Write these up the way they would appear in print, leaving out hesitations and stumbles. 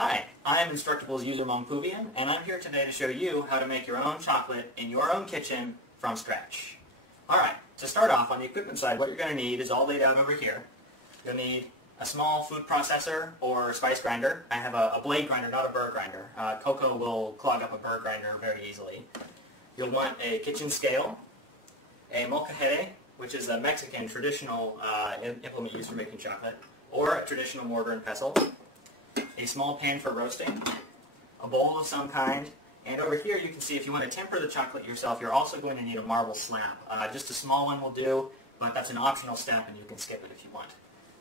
Hi, I'm Instructable's user Mongpuvian, and I'm here today to show you how to make your own chocolate in your own kitchen from scratch. Alright, to start off on the equipment side, what you're going to need is all laid out over here. You'll need a small food processor or spice grinder. I have a blade grinder, not a burr grinder. Cocoa will clog up a burr grinder very easily. You'll want a kitchen scale, a molcajete, which is a Mexican traditional implement used for making chocolate, or a traditional mortar and pestle, a small pan for roasting, a bowl of some kind, and over here you can see if you want to temper the chocolate yourself, you're also going to need a marble slab. Just a small one will do, but that's an optional step and you can skip it if you want.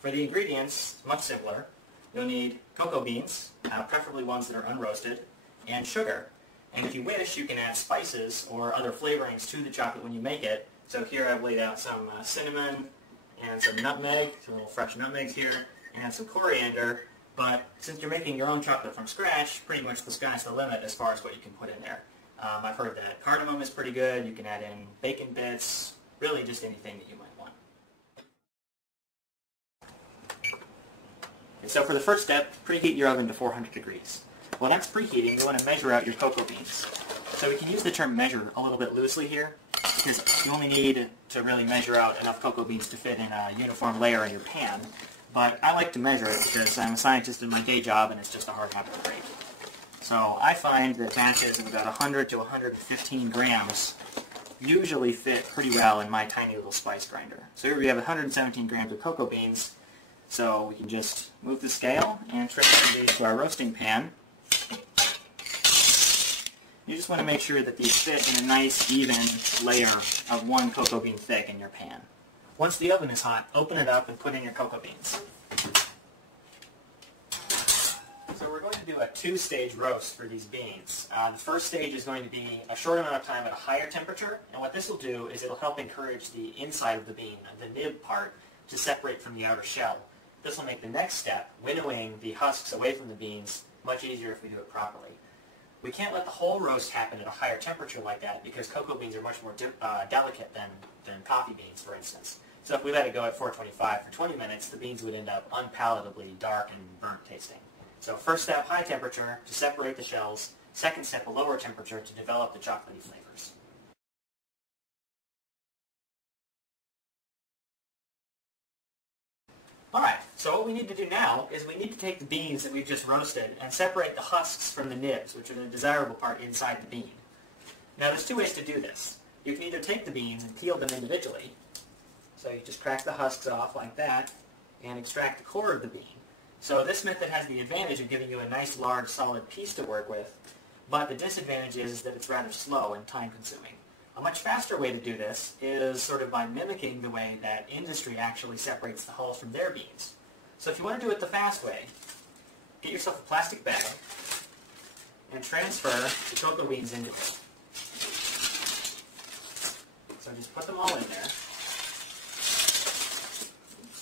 For the ingredients, much simpler. You'll need cocoa beans, preferably ones that are unroasted, and sugar. And if you wish, you can add spices or other flavorings to the chocolate when you make it. So here I've laid out some cinnamon and some nutmeg, some little fresh nutmegs here, and some coriander. But since you're making your own chocolate from scratch, pretty much the sky's the limit as far as what you can put in there. I've heard that cardamom is pretty good. You can add in bacon bits, really just anything that you might want. And so for the first step, preheat your oven to 400 degrees. While that's preheating, you want to measure out your cocoa beans. So we can use the term measure a little bit loosely here, because you only need to really measure out enough cocoa beans to fit in a uniform layer in your pan. But I like to measure it because I'm a scientist in my day job and it's just a hard habit to break. So I find that batches of about 100 to 115 grams usually fit pretty well in my tiny little spice grinder. So here we have 117 grams of cocoa beans. So we can just move the scale and transfer these to our roasting pan. You just want to make sure that these fit in a nice even layer of one cocoa bean thick in your pan. Once the oven is hot, open it up and put in your cocoa beans. So we're going to do a two-stage roast for these beans. The first stage is going to be a short amount of time at a higher temperature, and what this will do is it'll help encourage the inside of the bean, the nib part, to separate from the outer shell. This will make the next step, winnowing the husks away from the beans, much easier if we do it properly. We can't let the whole roast happen at a higher temperature like that because cocoa beans are much more delicate than coffee beans, for instance. So if we let it go at 425 for 20 minutes, the beans would end up unpalatably dark and burnt tasting. So first step, high temperature to separate the shells. Second step, a lower temperature to develop the chocolatey flavors. Alright, so what we need to do now is we need to take the beans that we've just roasted and separate the husks from the nibs, which are the desirable part inside the bean. Now there's two ways to do this. You can either take the beans and peel them individually. So you just crack the husks off like that and extract the core of the bean. So this method has the advantage of giving you a nice large solid piece to work with, but the disadvantage is that it's rather slow and time consuming. A much faster way to do this is sort of by mimicking the way that industry actually separates the hulls from their beans. So if you want to do it the fast way, get yourself a plastic bag and transfer the cocoa beans into it. So just put them all in there.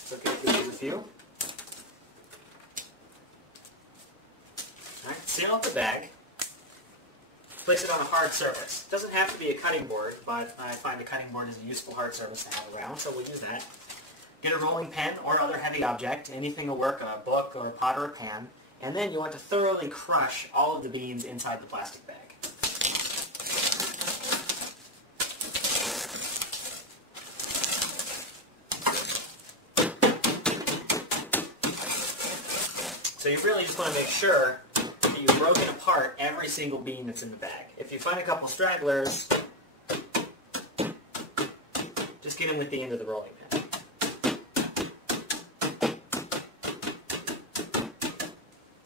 It's okay if you use a few. Alright, seal up the bag. Place it on a hard surface. It doesn't have to be a cutting board, but I find a cutting board is a useful hard surface to have around, so we'll use that. Get a rolling pin or other heavy object. Anything will work, a book or a pot or a pan. And then you want to thoroughly crush all of the beans inside the plastic bag. So you really just want to make sure that you've broken apart every single bean that's in the bag. If you find a couple stragglers, just get them at the end of the rolling pin.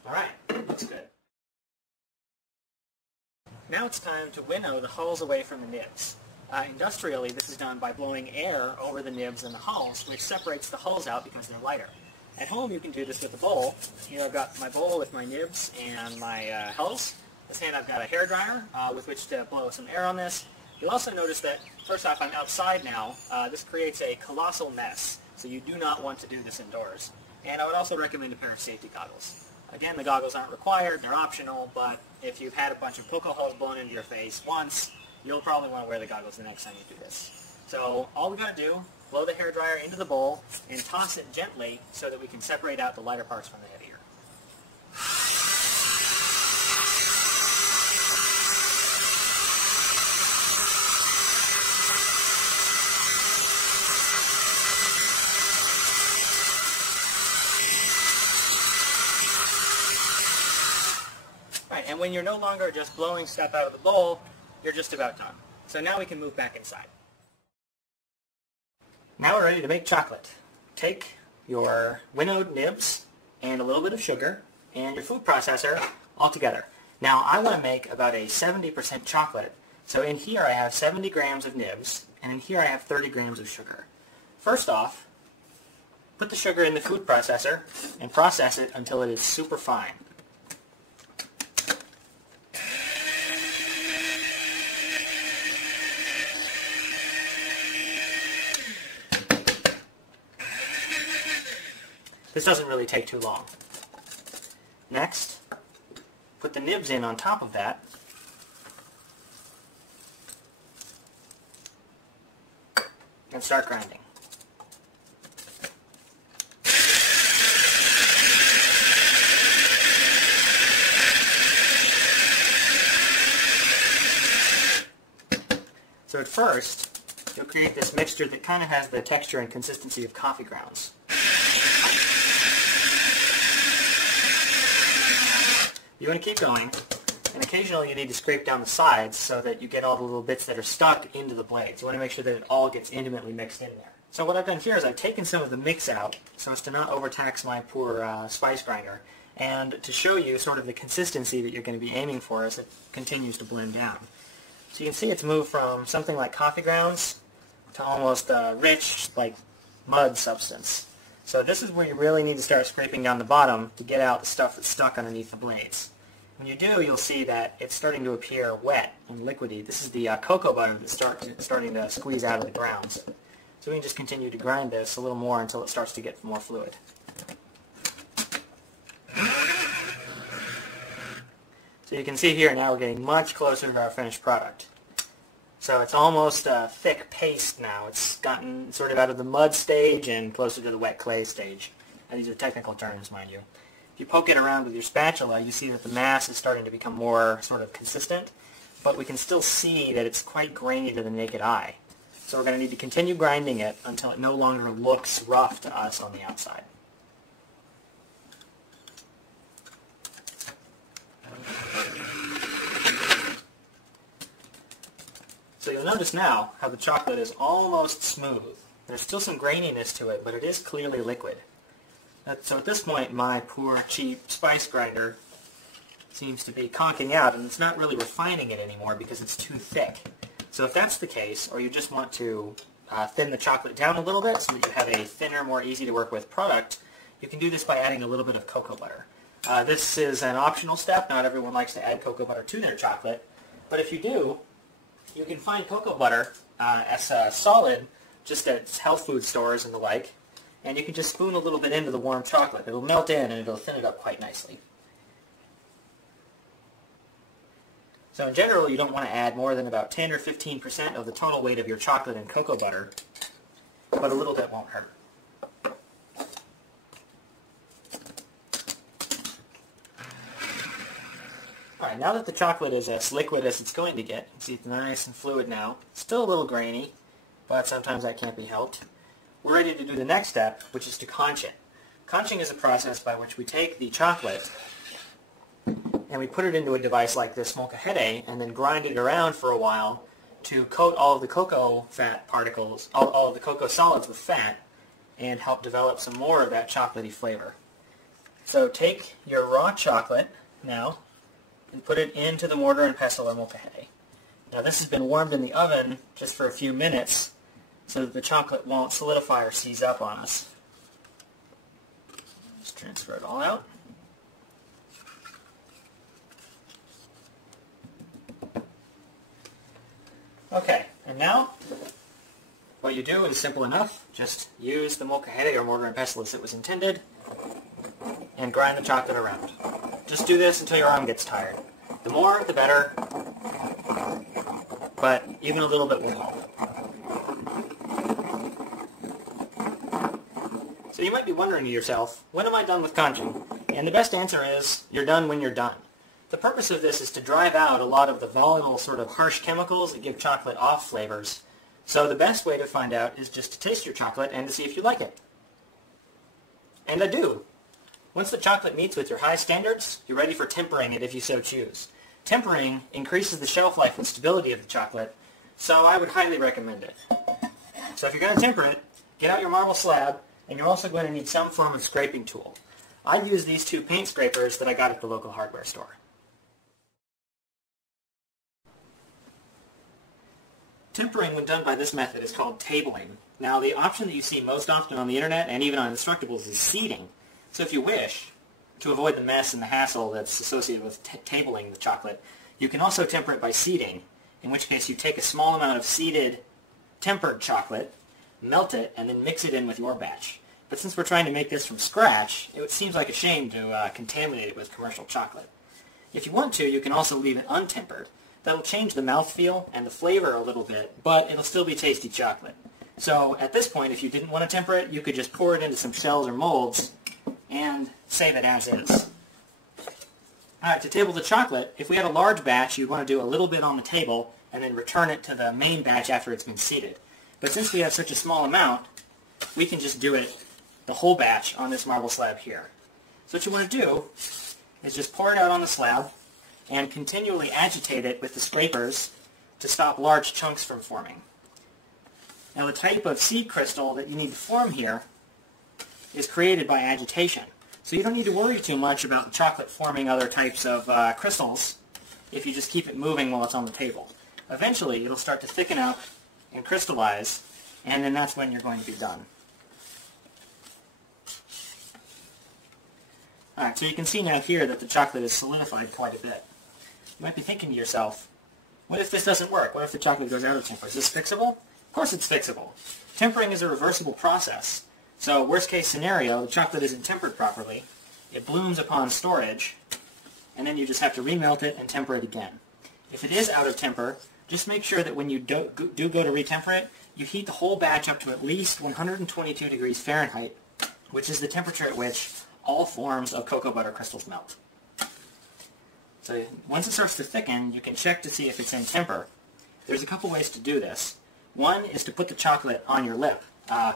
Alright, looks good. Now it's time to winnow the hulls away from the nibs. Industrially, this is done by blowing air over the nibs and the hulls, which separates the hulls out because they're lighter. At home, you can do this with a bowl. Here I've got my bowl with my nibs and my hulls. This hand I've got a hairdryer with which to blow some air on this. You'll also notice that, first off, I'm outside now. This creates a colossal mess, so you do not want to do this indoors. And I would also recommend a pair of safety goggles. Again, the goggles aren't required, they're optional, but if you've had a bunch of cocoa hulls blown into your face once, you'll probably want to wear the goggles the next time you do this. So all we got to do blow the hairdryer into the bowl, and toss it gently so that we can separate out the lighter parts from the heavier. and when you're no longer just blowing stuff out of the bowl, you're just about done. So now we can move back inside. Now we're ready to make chocolate. Take your winnowed nibs and a little bit of sugar and your food processor all together. Now I want to make about a 70% chocolate. So in here I have 70 grams of nibs, and in here I have 30 grams of sugar. First off, put the sugar in the food processor and process it until it is super fine. This doesn't really take too long. Next, put the nibs in on top of that. And start grinding. So at first, you'll create this mixture that kind of has the texture and consistency of coffee grounds. You want to keep going, and occasionally you need to scrape down the sides so that you get all the little bits that are stuck into the blades. You want to make sure that it all gets intimately mixed in there. So what I've done here is I've taken some of the mix out so as to not overtax my poor spice grinder, and to show you sort of the consistency that you're going to be aiming for as it continues to blend down. So you can see it's moved from something like coffee grounds to almost rich, like mud substance. So this is where you really need to start scraping down the bottom to get out the stuff that's stuck underneath the blades. When you do, you'll see that it's starting to appear wet and liquidy. This is the cocoa butter that's starting to squeeze out of the grounds. So we can just continue to grind this a little more until it starts to get more fluid. So you can see here now we're getting much closer to our finished product. So it's almost a thick paste now. It's gotten sort of out of the mud stage and closer to the wet clay stage. And these are technical terms, mind you. If you poke it around with your spatula, you see that the mass is starting to become more sort of consistent, but we can still see that it's quite grainy to the naked eye. So we're going to need to continue grinding it until it no longer looks rough to us on the outside. So you'll notice now how the chocolate is almost smooth. There's still some graininess to it, but it is clearly liquid. So at this point, my poor, cheap spice grinder seems to be conking out, and it's not really refining it anymore because it's too thick. So if that's the case, or you just want to thin the chocolate down a little bit so that you have a thinner, more easy-to-work-with product, you can do this by adding a little bit of cocoa butter. This is an optional step. Not everyone likes to add cocoa butter to their chocolate, but if you do, you can find cocoa butter as a solid just at health food stores and the like, and you can just spoon a little bit into the warm chocolate. It'll melt in and it'll thin it up quite nicely. So in general, you don't want to add more than about 10 or 15% of the total weight of your chocolate in cocoa butter, but a little bit won't hurt. Alright, now that the chocolate is as liquid as it's going to get, you see it's nice and fluid now. Still a little grainy, but sometimes that can't be helped. We're ready to do the next step, which is to conch it. Conching is a process by which we take the chocolate and we put it into a device like this molcajete and then grind it around for a while to coat all of the cocoa fat particles, all of the cocoa solids with fat, and help develop some more of that chocolatey flavor. So take your raw chocolate now and put it into the mortar and pestle or molcajete. Now this has been warmed in the oven just for a few minutes so that the chocolate won't solidify or seize up on us. Just transfer it all out. Okay, and now what you do is simple enough. Just use the molcajete or mortar and pestle as it was intended and grind the chocolate around. Just do this until your arm gets tired. The more, the better, but even a little bit will help. So you might be wondering to yourself, when am I done with conching? And the best answer is, you're done when you're done. The purpose of this is to drive out a lot of the volatile, sort of harsh chemicals that give chocolate off flavors. So the best way to find out is just to taste your chocolate and to see if you like it. And I do. Once the chocolate meets with your high standards, you're ready for tempering it if you so choose. Tempering increases the shelf life and stability of the chocolate, so I would highly recommend it. So if you're going to temper it, get out your marble slab, and you're also going to need some form of scraping tool. I use these two paint scrapers that I got at the local hardware store. Tempering when done by this method is called tabling. Now the option that you see most often on the internet and even on Instructables is seeding. So if you wish to avoid the mess and the hassle that's associated with tabling the chocolate, you can also temper it by seeding, in which case you take a small amount of seeded tempered chocolate, melt it, and then mix it in with your batch. But since we're trying to make this from scratch, it seems like a shame to contaminate it with commercial chocolate. If you want to, you can also leave it untempered. That'll change the mouthfeel and the flavor a little bit, but it'll still be tasty chocolate. So at this point, if you didn't want to temper it, you could just pour it into some shells or molds and save it as is. Alright, to table the chocolate, if we had a large batch, you'd want to do a little bit on the table and then return it to the main batch after it's been seeded. But since we have such a small amount, we can just do it, the whole batch, on this marble slab here. So what you want to do is just pour it out on the slab and continually agitate it with the scrapers to stop large chunks from forming. Now the type of seed crystal that you need to form here is created by agitation. So you don't need to worry too much about the chocolate forming other types of crystals if you just keep it moving while it's on the table. Eventually it'll start to thicken up and crystallize, and then that's when you're going to be done. Alright, so you can see now here that the chocolate is solidified quite a bit. You might be thinking to yourself, what if this doesn't work? What if the chocolate goes out of temper? Is this fixable? Of course it's fixable. Tempering is a reversible process. So worst case scenario, the chocolate isn't tempered properly, it blooms upon storage, and then you just have to remelt it and temper it again. If it is out of temper, just make sure that when you do go to retemper it, you heat the whole batch up to at least 122 degrees Fahrenheit, which is the temperature at which all forms of cocoa butter crystals melt. So once it starts to thicken, you can check to see if it's in temper. There's a couple ways to do this. One is to put the chocolate on your lip.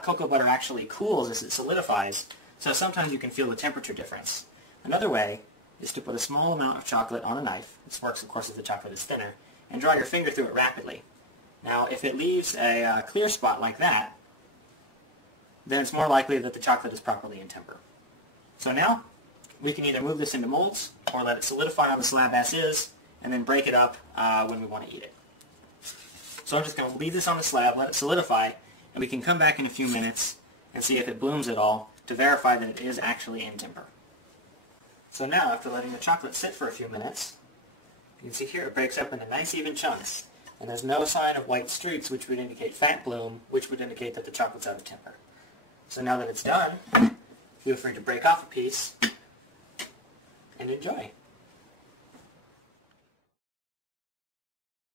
Cocoa butter actually cools as it solidifies, so sometimes you can feel the temperature difference. Another way is to put a small amount of chocolate on a knife. This works, of course, if the chocolate is thinner, and draw your finger through it rapidly. Now, if it leaves a clear spot like that, then it's more likely that the chocolate is properly in temper. So now, we can either move this into molds, or let it solidify on the slab as is, and then break it up when we want to eat it. So I'm just going to leave this on the slab, let it solidify, and we can come back in a few minutes and see if it blooms at all to verify that it is actually in temper. So now, after letting the chocolate sit for a few minutes, you can see here it breaks up into nice even chunks, and there's no sign of white streaks, which would indicate fat bloom, which would indicate that the chocolate's out of temper. So now that it's done, feel free to break off a piece and enjoy.